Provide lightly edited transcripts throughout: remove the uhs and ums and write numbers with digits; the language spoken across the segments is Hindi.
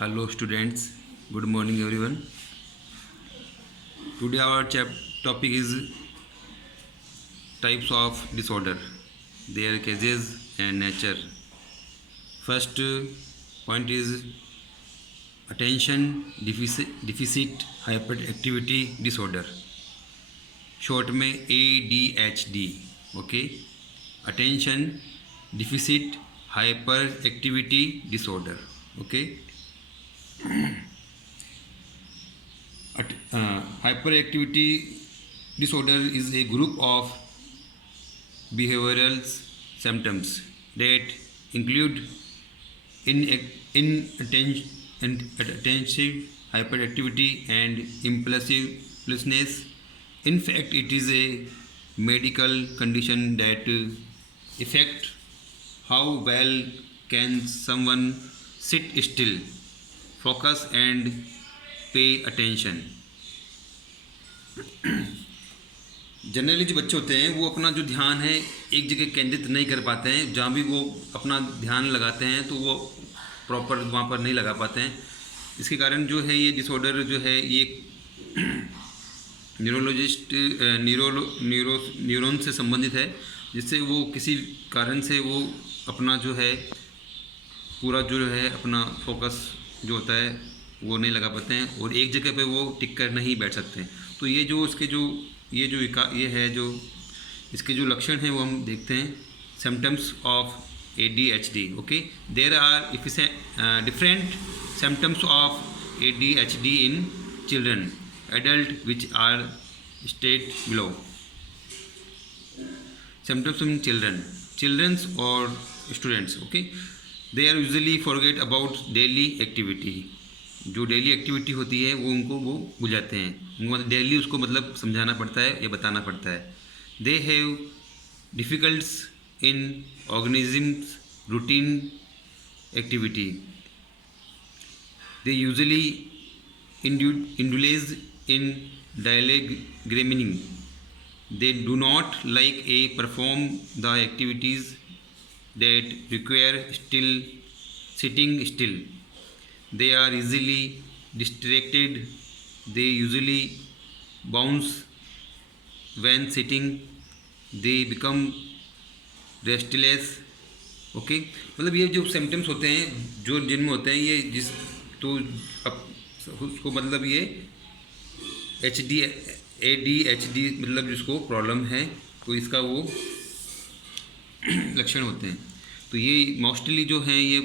Hello students, good morning everyone. Today our topic is types of disorder, their cases and nature. First point is attention deficit hyperactivity disorder, short में ADHD. Okay, attention deficit hyperactivity disorder. Okay. Hyperactivity disorder is a group of behavioral symptoms that include inattentive hyperactivity and impulsiveness. In fact, it is a medical condition that affects how well can someone sit still, focus and pay attention. Generally जो बच्चे होते हैं वो अपना जो ध्यान है एक जगह केंद्रित नहीं कर पाते हैं. जहाँ भी वो अपना ध्यान लगाते हैं तो वो प्रॉपर वहाँ पर नहीं लगा पाते हैं. इसके कारण जो है ये डिसऑर्डर जो है ये न्यूरॉन से संबंधित है, जिससे वो किसी कारण से वो अपना जो है पूरा जो है अपना फोकस जो होता है वो नहीं लगा पाते हैं और एक जगह पे वो टिक कर नहीं बैठ सकते हैं. तो ये जो इसके जो ये है जो इसके जो लक्षण हैं वो हम देखते हैं. Symptoms of ADHD. Okay, there are different symptoms of ADHD in children adult which are state below. Symptoms in childrens और students. Okay, they are usually forget about daily activity. जो डेली एक्टिविटी होती है वो उनको वो भूल जाते हैं. उनको डेली उसको मतलब समझाना पड़ता है या बताना पड़ता है. They have difficulties in organisms routine activity. They usually indulge in daydreaming. They do not like a perform the activities that require sitting still. They are easily distracted. They usually bounce when sitting. They become restless. Okay, मतलब ये जो सिम्टम्स होते हैं जो जिनमें होते हैं ये जिस तो अब उसको मतलब ये ADHD मतलब जिसको प्रॉब्लम है तो इसका वो लक्षण होते हैं. तो ये मोस्टली जो हैं ये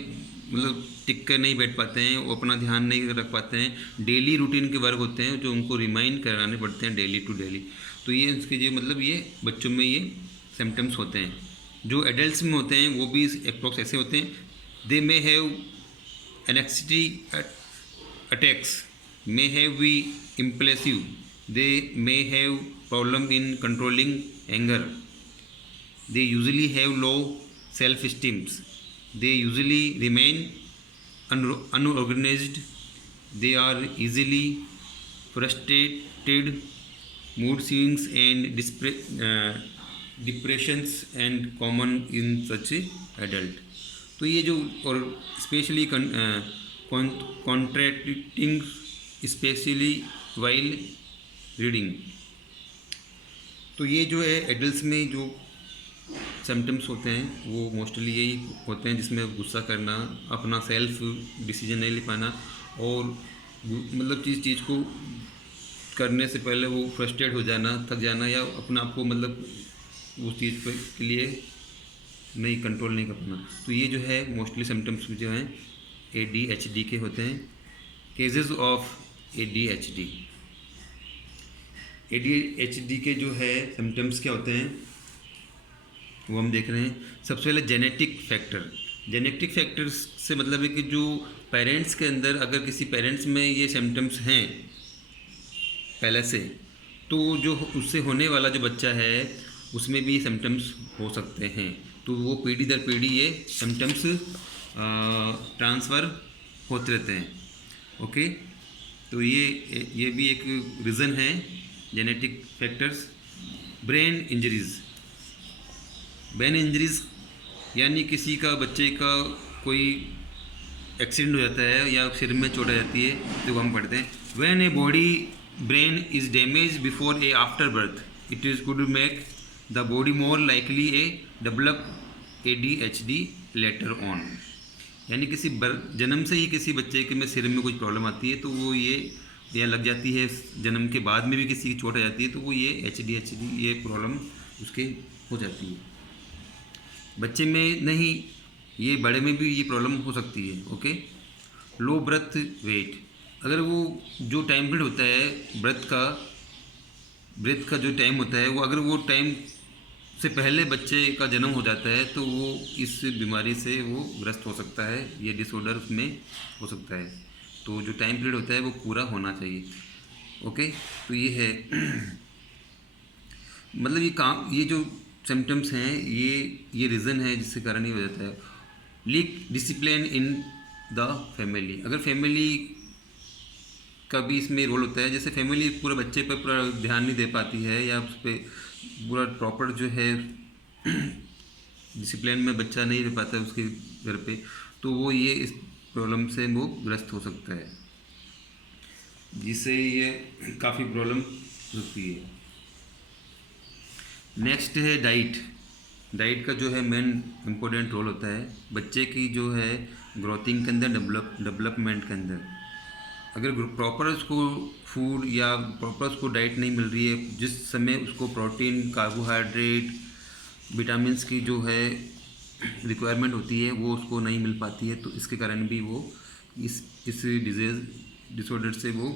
मतलब टिक कर नहीं बैठ पाते हैं, वो अपना ध्यान नहीं रख पाते हैं. डेली रूटीन के वर्क होते हैं जो उनको रिमाइंड कराने पड़ते हैं डेली टू डेली. तो ये इसके जो मतलब ये बच्चों में ये सिम्टम्स होते हैं. जो एडल्ट्स में होते हैं वो भी अप्रॉक्स ऐसे होते हैं. They may have anxiety attacks, may have be impulsive. They may have problem in controlling anger. They usually have low self esteems. They usually remain unorganized. They are easily frustrated. Mood swings and depressions and common in such adult. तो ये जो और specially contracting specially while reading. तो ये जो है एडल्ट्स में जो सिम्टम्स होते हैं वो मोस्टली यही होते हैं, जिसमें गुस्सा करना, अपना सेल्फ डिसीजन नहीं ले पाना और मतलब चीज़ को करने से पहले वो फ्रस्ट्रेट हो जाना, थक जाना या अपना आप को मतलब उस चीज़ के लिए नहीं कंट्रोल नहीं कर पाना. तो ये जो है मोस्टली सिम्टम्स जो हैं ADHD के होते हैं. केसेस ऑफ ADHD के जो है सिम्टम्स क्या होते हैं वो हम देख रहे हैं. सबसे पहले जेनेटिक फैक्टर्स से मतलब है कि जो पेरेंट्स के अंदर अगर किसी पेरेंट्स में ये सिम्टम्स हैं पहले से तो जो उससे होने वाला जो बच्चा है उसमें भी सिम्टम्स हो सकते हैं. तो वो पीढ़ी दर पीढ़ी ये सिम्टम्स ट्रांसफ़र होते रहते हैं. ओके, तो ये भी एक रीज़न है जेनेटिक फैक्टर्स. ब्रेन इंजरीज़ यानी किसी का बच्चे का कोई एक्सीडेंट हो जाता है या सिर में चोट आ जाती है तो हम पढ़ते हैं when a body brain is damage before A after birth it is good make the body more likely A develop ADHD later on. यानी किसी जन्म से ही किसी बच्चे के में सिर में कुछ प्रॉब्लम आती है तो वो ये या लग जाती है, जन्म के बाद में भी किसी की चोट आ जाती है तो वो ये ADHD ये प्रॉब्लम उसके हो जाती है। बच्चे में नहीं, ये बड़े में भी ये प्रॉब्लम हो सकती है। ओके। लो ब्रेथ वेट, अगर वो जो टाइम पीरियड होता है ब्रेथ का जो टाइम होता है वो अगर वो टाइम से पहले बच्चे का जन्म हो जाता है तो वो इस बीमारी से वो ग्रस्त हो सकता है, ये डिसऑर्डर उसमें हो सकता है। तो जो टाइम पीरियड होता है वो पूरा होना चाहिए। ओके। तो ये है मतलब ये जो सिम्टम्स हैं ये रीज़न है जिसके कारण ये हो जाता है। Leak discipline in the family, अगर फैमिली का भी इसमें रोल होता है, जैसे फैमिली पूरे बच्चे पर पूरा ध्यान नहीं दे पाती है या उस पर पूरा प्रॉपर जो है डिसिप्लिन में बच्चा नहीं रह पाता है उसके घर पे, तो वो ये इस प्रॉब्लम से वो ग्रस्त हो सकता है, जिससे ये काफ़ी प्रॉब्लम होती है। नेक्स्ट है डाइट का जो है मेन इम्पोर्टेंट रोल होता है बच्चे की जो है ग्रोथिंग के अंदर, डेवलपमेंट के अंदर। अगर प्रॉपर उसको फूड या प्रॉपर उसको डाइट नहीं मिल रही है, जिस समय उसको प्रोटीन, कार्बोहाइड्रेट, विटामिन्स की जो है रिक्वायरमेंट होती है वो उसको नहीं मिल पाती है, तो इसके कारण भी वो इस डिसऑर्डर से वो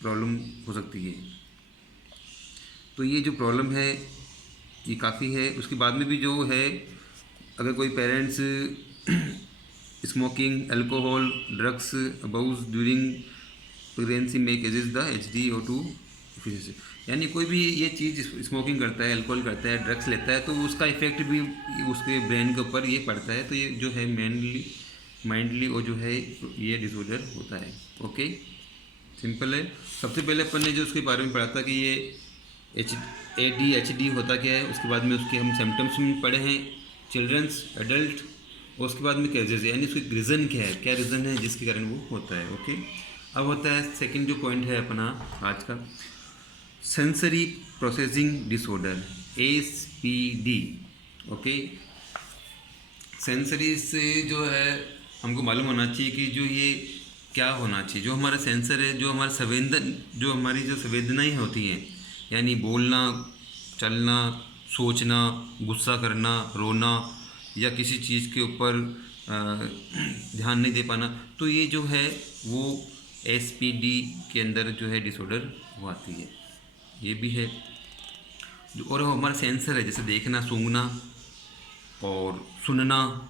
प्रॉब्लम हो सकती है। तो ये जो प्रॉब्लम है ये काफ़ी है। उसके बाद में भी जो है अगर कोई parents smoking, alcohol, drugs abuse during pregnancy में केजेस द HDO2 डिफिशिएंसी, यानी कोई भी ये चीज़ स्मोकिंग करता है, अल्कोहल करता है, ड्रग्स लेता है तो उसका इफेक्ट भी उसके ब्रेन के ऊपर ये पड़ता है, तो ये जो है माइंडली वो जो है ये डिसऑर्डर होता है। ओके, सिंपल है। सबसे पहले अपन ने जो उसके बारे में पढ़ा था कि ये ADHD होता क्या है, उसके बाद में उसके हम सिम्टम्स में पढ़े हैं, चिल्ड्रंस, एडल्ट, और उसके बाद में केजेस, यानी उसकी रीज़न क्या है, क्या रीज़न है जिसके कारण वो होता है। ओके। अब होता है सेकंड जो पॉइंट है अपना आज का, sensory processing disorder, SPD। Okay. Sensory से जो है हमको मालूम होना चाहिए कि जो ये क्या होना चाहिए, जो हमारा सेंसर है, जो हमारा जो हमारी जो संवेदनाएँ होती हैं, यानी बोलना, चलना, सोचना, गुस्सा करना, रोना या किसी चीज़ के ऊपर ध्यान नहीं दे पाना, तो ये जो है वो SPD के अंदर जो है डिसऑर्डर वो आती है। ये भी है जो, और हमारा सेंसर है जैसे देखना, सूंघना और सुनना,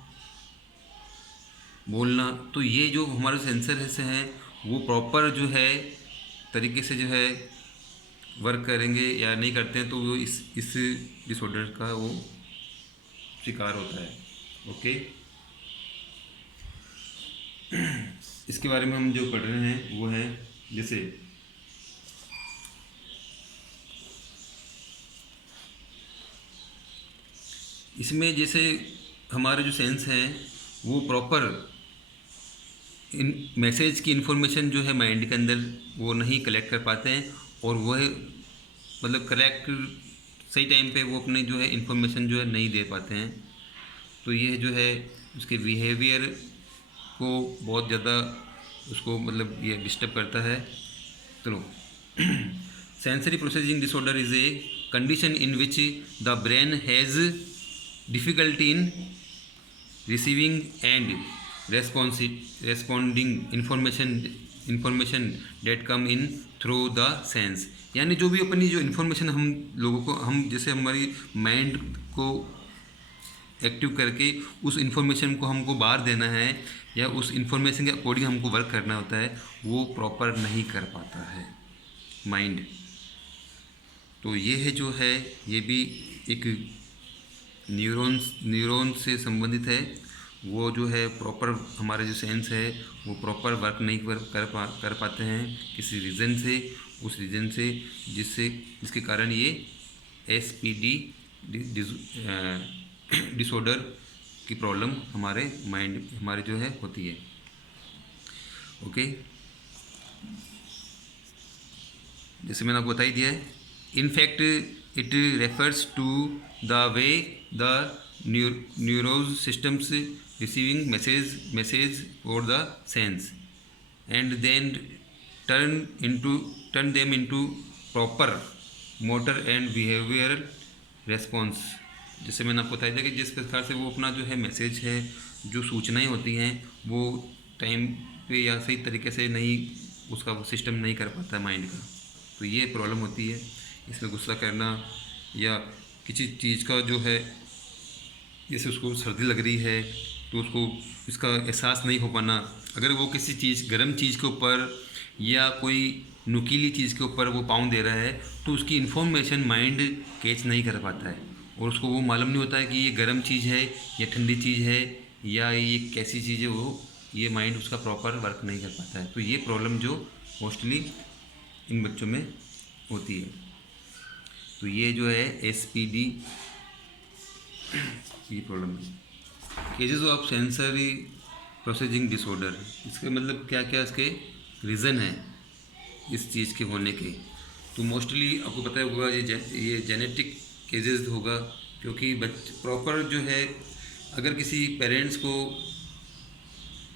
बोलना, तो ये जो हमारे सेंसर से हैं वो प्रॉपर जो है तरीके से जो है वर्क करेंगे या नहीं करते हैं तो वो इस डिसऑर्डर का वो शिकार होता है। ओके। इसके बारे में हम जो पढ़ रहे हैं वो है जैसे इसमें जैसे हमारे जो सेंस हैं वो प्रॉपर इन मैसेज की इन्फॉर्मेशन जो है माइंड के अंदर वो नहीं कलेक्ट कर पाते हैं, और वह मतलब करेक्ट सही टाइम पे वो अपने जो है इन्फॉर्मेशन जो है नहीं दे पाते हैं, तो ये जो है उसके बिहेवियर को बहुत ज़्यादा उसको मतलब ये डिस्टर्ब करता है। चलो, sensory processing disorder is a condition in which the brain has difficulty in receiving and responding information that come in through the sense, यानी जो भी अपनी जो इन्फॉर्मेशन हम लोगों को, हम जैसे हमारी माइंड को एक्टिव करके उस इन्फॉर्मेशन को हमको बाहर देना है या उस इन्फॉर्मेशन के अकॉर्डिंग हमको वर्क करना होता है, वो प्रॉपर नहीं कर पाता है माइंड। तो ये है जो है ये भी एक न्यूरॉन से संबंधित है, वो जो है प्रॉपर हमारे जो सेंस है वो प्रॉपर वर्क नहीं कर पाते हैं किसी रीज़न से, उस रीज़न से जिसके कारण ये SPD डिसऑर्डर की प्रॉब्लम हमारे माइंड हमारे जो है होती है। ओके, जैसे मैंने आपको बता ही दिया है, in fact it refers to the way the nervous systems receiving message और the sense and then turn them into proper motor and behavioral response। जैसे मैंने आपको बताया था कि जिस प्रकार से वो अपना जो है मैसेज है, जो सूचनाएं होती हैं, वो टाइम पे या सही तरीके से नहीं उसका वो सिस्टम नहीं कर पाता माइंड का, तो ये प्रॉब्लम होती है। इसमें गुस्सा करना या किसी चीज़ का जो है, जैसे उसको सर्दी लग रही है तो उसको इसका एहसास नहीं हो पाना, अगर वो किसी चीज़ गर्म चीज़ के ऊपर या कोई नुकीली चीज़ के ऊपर वो पाँव दे रहा है तो उसकी इन्फॉर्मेशन माइंड कैच नहीं कर पाता है और उसको वो मालूम नहीं होता है कि ये गर्म चीज़ है या ठंडी चीज़ है या ये कैसी चीज़ है, वो ये माइंड उसका प्रॉपर वर्क नहीं कर पाता है। तो ये प्रॉब्लम जो मोस्टली इन बच्चों में होती है। तो ये जो है SPD ये प्रॉब्लम है। Cases of sensory processing disorder, इसके मतलब क्या क्या इसके रीज़न है इस चीज़ के होने के। तो मोस्टली आपको पता होगा ये जेनेटिक केसेस होगा, क्योंकि प्रॉपर जो है अगर किसी पेरेंट्स को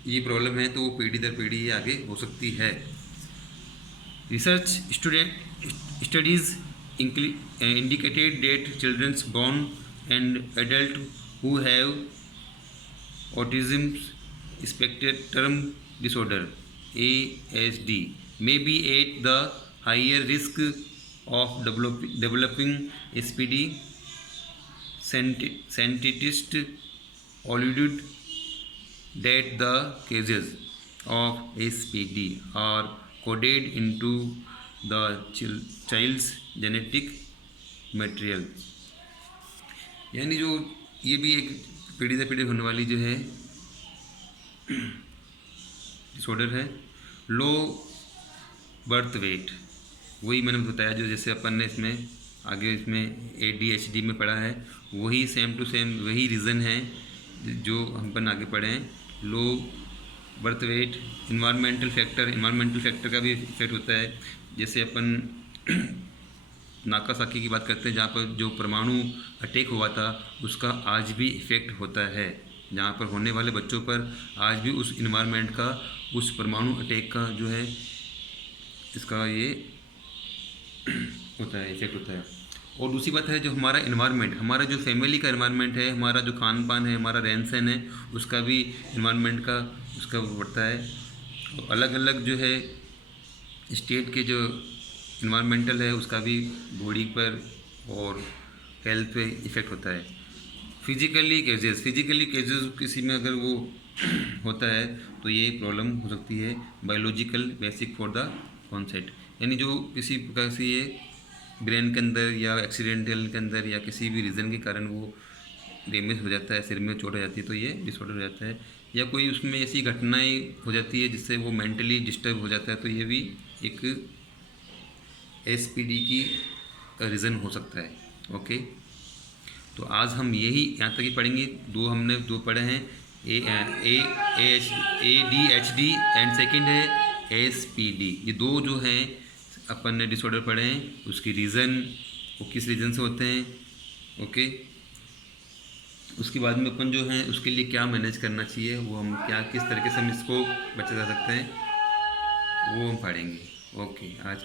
ये प्रॉब्लम है तो वो पीढ़ी दर पीढ़ी ये आगे हो सकती है। Research studies indicated that children born and adult who have autism spectrum disorder ASD may be at the higher risk of developing SPD. Scientists alluded that the cases of SPD are coded into the child's genetic material। यानी जो ये भी एक पीढ़ी दर पीढ़ी होने वाली जो है डिसऑर्डर है। लो बर्थ वेट, वही मैंने बताया जो जैसे अपन ने इसमें आगे इसमें ADHD में पढ़ा है, वही सेम टू सेम वही रीज़न है जो हम अपन आगे पढ़े हैं। Low birth weight, environmental factor का भी इफेक्ट होता है। जैसे अपन नागासाकी की बात करते हैं, जहाँ पर जो परमाणु अटैक हुआ था उसका आज भी इफ़ेक्ट होता है, जहाँ पर होने वाले बच्चों पर आज भी उस इन्वायरमेंट का, उस परमाणु अटैक का जो है इसका ये होता है, इफेक्ट होता है। और दूसरी बात है जो हमारा इन्वायरमेंट, हमारा जो फैमिली का इन्वायरमेंट है, हमारा जो खान पान है, हमारा रहन सहन है, उसका भी इन्वायरमेंट का उसका बढ़ता है। अलग अलग जो है स्टेट के जो इन्वायरमेंटल है उसका भी बॉडी पर और हेल्थ पे इफ़ेक्ट होता है। फिजिकली केजेस किसी में अगर वो होता है तो ये प्रॉब्लम हो सकती है। Biological basic for the concept, यानी जो किसी प्रकार से ये ब्रेन के अंदर या एक्सीडेंटल के अंदर या किसी भी रीज़न के कारण वो डैमेज हो जाता है, सिर में चोट हो जाती है, तो ये डिसऑर्डर हो जाता है। या कोई उसमें ऐसी घटनाएं हो जाती है जिससे वो मेंटली डिस्टर्ब हो जाता है, तो ये भी एक SPD की रीज़न हो सकता है। ओके, तो आज हम यही यहाँ तक ही पढ़ेंगे। हमने दो पढ़े हैं, ADHD एंड सेकंड है SPD। ये दो जो हैं अपन ने डिसऑर्डर पढ़े हैं, उसकी रीज़न वो किस रीज़न से होते हैं। ओके, उसके बाद में अपन जो है उसके लिए क्या मैनेज करना चाहिए, वो हम क्या किस तरीके से हम इसको बचा जा सकते हैं, वो हम पढ़ेंगे। ओके, आज